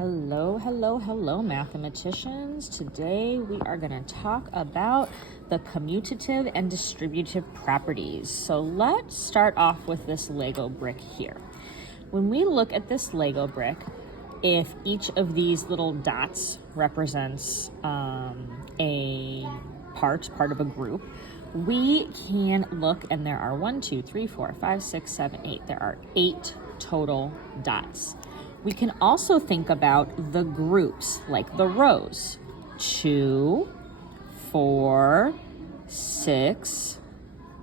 Hello, hello, hello, mathematicians. Today we are going to talk about the commutative and distributive properties. So let's start off with this Lego brick here. When we look at this Lego brick, if each of these little dots represents a part of a group, we can look, and there are 1, 2, 3, 4, 5, 6, 7, 8. There are 8 total dots. We can also think about the groups, like the rows. 2, 4, 6,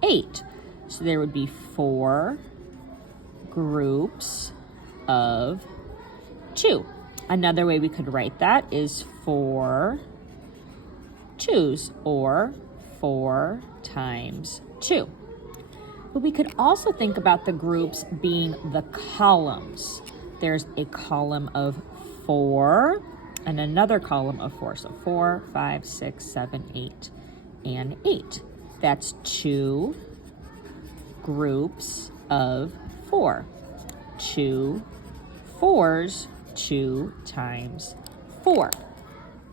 8. So there would be 4 groups of 2. Another way we could write that is 4 2s, or 4 times 2. But we could also think about the groups being the columns. There's a column of 4 and another column of 4. So 4, 5, 6, 7, 8, and 8. That's 2 groups of 4. 2 4s, 2 times 4.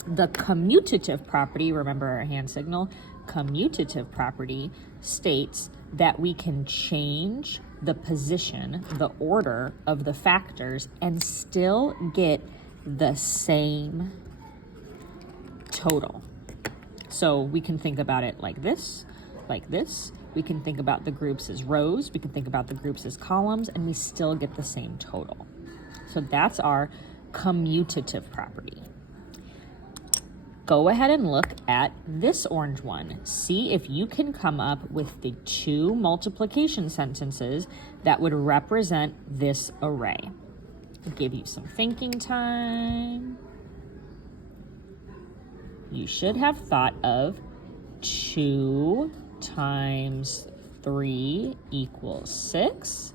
The commutative property, remember our hand signal, commutative property states that we can change the position, the order of the factors, and still get the same total. So we can think about it like this, like this. We can think about the groups as rows. We can think about the groups as columns, and we still get the same total. So that's our commutative property. Go ahead and look at this orange one. See if you can come up with the 2 multiplication sentences that would represent this array. I'll give you some thinking time. You should have thought of 2 times 3 equals 6,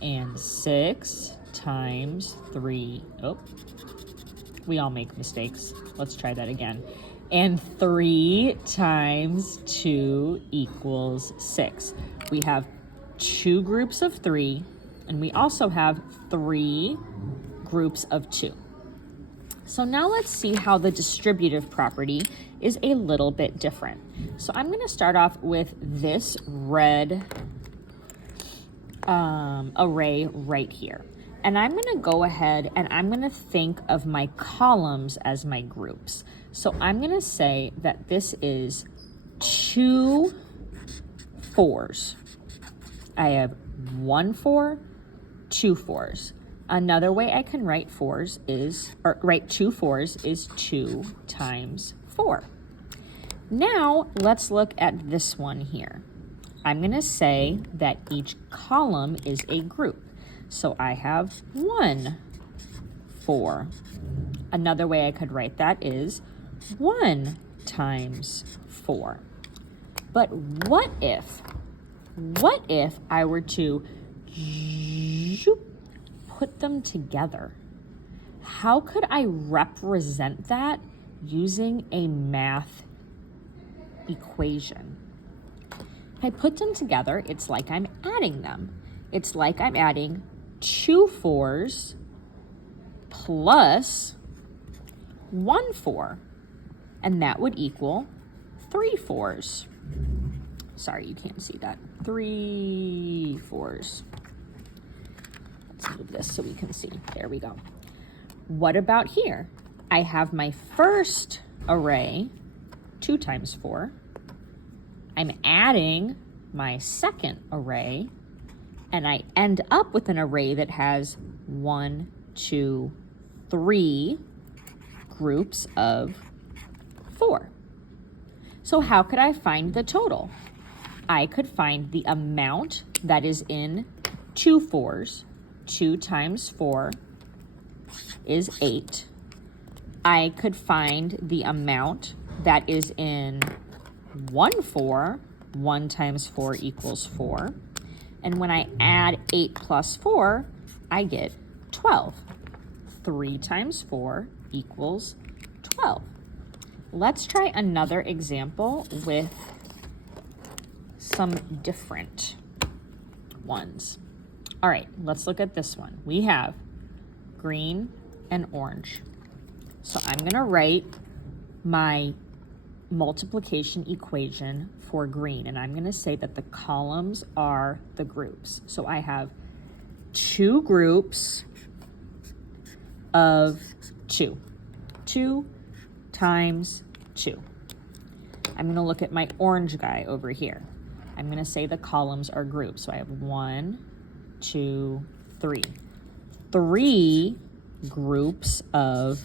and 6 times 3, we all make mistakes. Let's try that again. And 3 times 2 equals 6. We have 2 groups of 3, and we also have 3 groups of 2. So now let's see how the distributive property is a little bit different. So I'm going to start off with this red array right here. And I'm going to go ahead and I'm going to think of my columns as my groups. So I'm going to say that this is 2 4s. I have 1 4, 2 4s. Another way I can write 2 4s is 2 times 4. Now let's look at this one here. I'm going to say that each column is a group. So I have 1 4. Another way I could write that is 1 times 4. But what if I were to put them together? How could I represent that using a math equation? If I put them together, it's like I'm adding them. It's like I'm adding 2 4s plus 1 4, and that would equal 3 4s. Sorry, you can't see that. 3 4s. Let's move this so we can see. There we go. What about here? I have my first array, 2 times 4. I'm adding my second array, and I end up with an array that has 1, 2, 3 groups of 4. So how could I find the total? I could find the amount that is in 2 4s. 2 times 4 is 8. I could find the amount that is in 1 4. 1 times 4 equals 4. And when I add 8 plus 4, I get 12. 3 times 4 equals 12. Let's try another example with some different ones. All right, let's look at this one. We have green, and orange. So I'm going to write my multiplication equation for green, and I'm going to say that the columns are the groups. So I have 2 groups of 2. 2 times 2. I'm going to look at my orange guy over here. I'm going to say the columns are groups. So I have 1, 2, 3. 3 groups of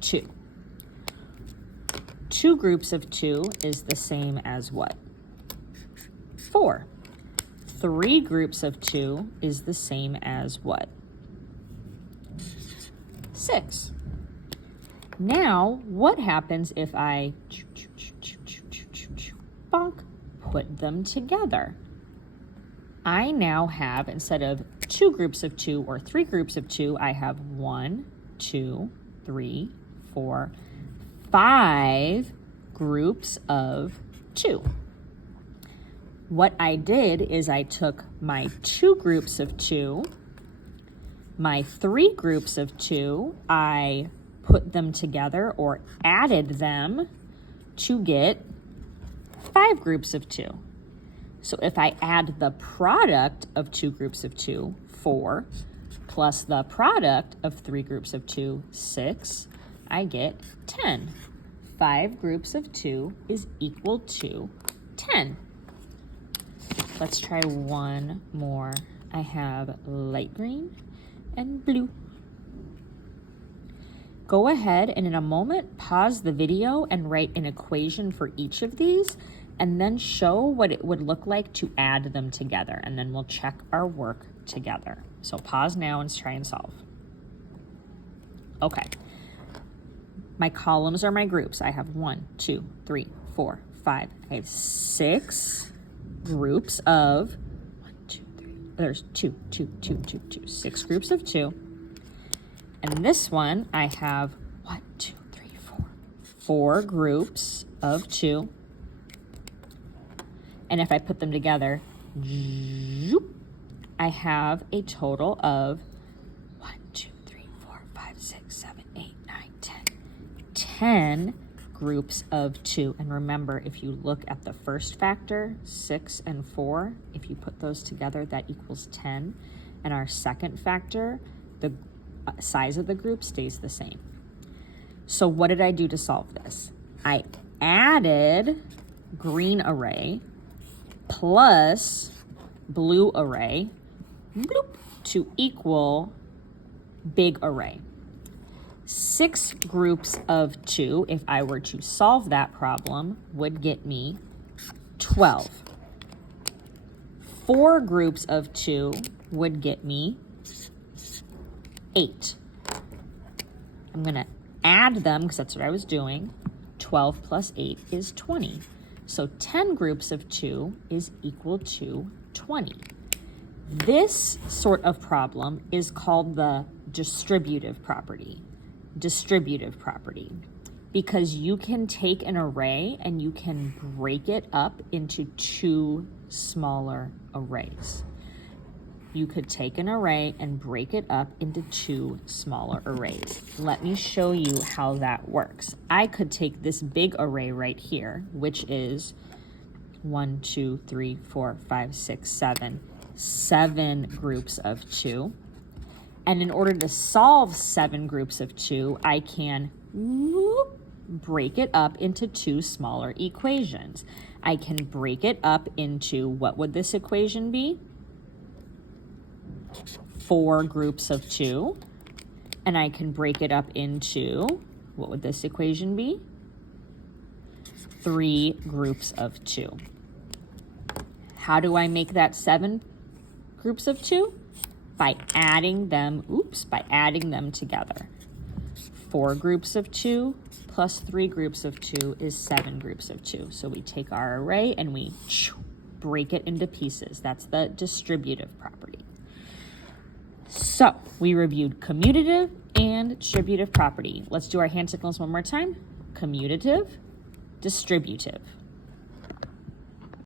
2. 2 groups of 2 is the same as what? 4. 3 groups of 2 is the same as what? 6. Now, what happens if I bonk, put them together? I now have, instead of 2 groups of 2 or 3 groups of 2, I have 1, 2, 3, 4, 5 groups of 2. What I did is I took my 2 groups of 2, my 3 groups of 2, I put them together or added them to get 5 groups of 2. So if I add the product of 2 groups of 2, 4, plus the product of 3 groups of 2, 6, I get 10. 5 groups of 2 is equal to 10. Let's try one more. I have light green and blue. Go ahead and in a moment, pause the video and write an equation for each of these, and then show what it would look like to add them together, and then we'll check our work together. So pause now and try and solve. Okay. My columns are my groups. I have 1, 2, 3, 4, 5. I have 6 groups of 1, 2, 3. There's 2, 2, 2, 2, 2. 6 groups of 2. And this one, I have 1, 2, 3, 4. 4 groups of 2. And if I put them together, I have a total of 1, 2, 3, 4, 5, 6, 7, 8, 9, 10. 10 groups of 2. And remember, if you look at the first factor, 6 and 4, if you put those together, that equals 10. And our second factor, the size of the group stays the same. So what did I do to solve this? I added green array plus blue array bloop, to equal big array. 6 groups of 2, if I were to solve that problem, would get me 12. 4 groups of 2 would get me 8. I'm going to add them because that's what I was doing. 12 plus 8 is 20. So 10 groups of 2 is equal to 20. This sort of problem is called the distributive property. Distributive property. Because you can take an array and you can break it up into 2 smaller arrays. You could take an array and break it up into 2 smaller arrays. Let me show you how that works. I could take this big array right here, which is 1, 2, 3, 4, 5, 6, 7, 7 groups of 2. And in order to solve 7 groups of 2, I can break it up into 2 smaller equations. I can break it up into, what would this equation be? 4 groups of 2, and I can break it up into, what would this equation be? 3 groups of 2. How do I make that 7 groups of 2? By adding them, by adding them together. 4 groups of 2 plus 3 groups of 2 is 7 groups of 2. So we take our array and we break it into pieces. That's the distributive property. So we reviewed commutative and distributive property. Let's do our hand signals one more time. Commutative, distributive.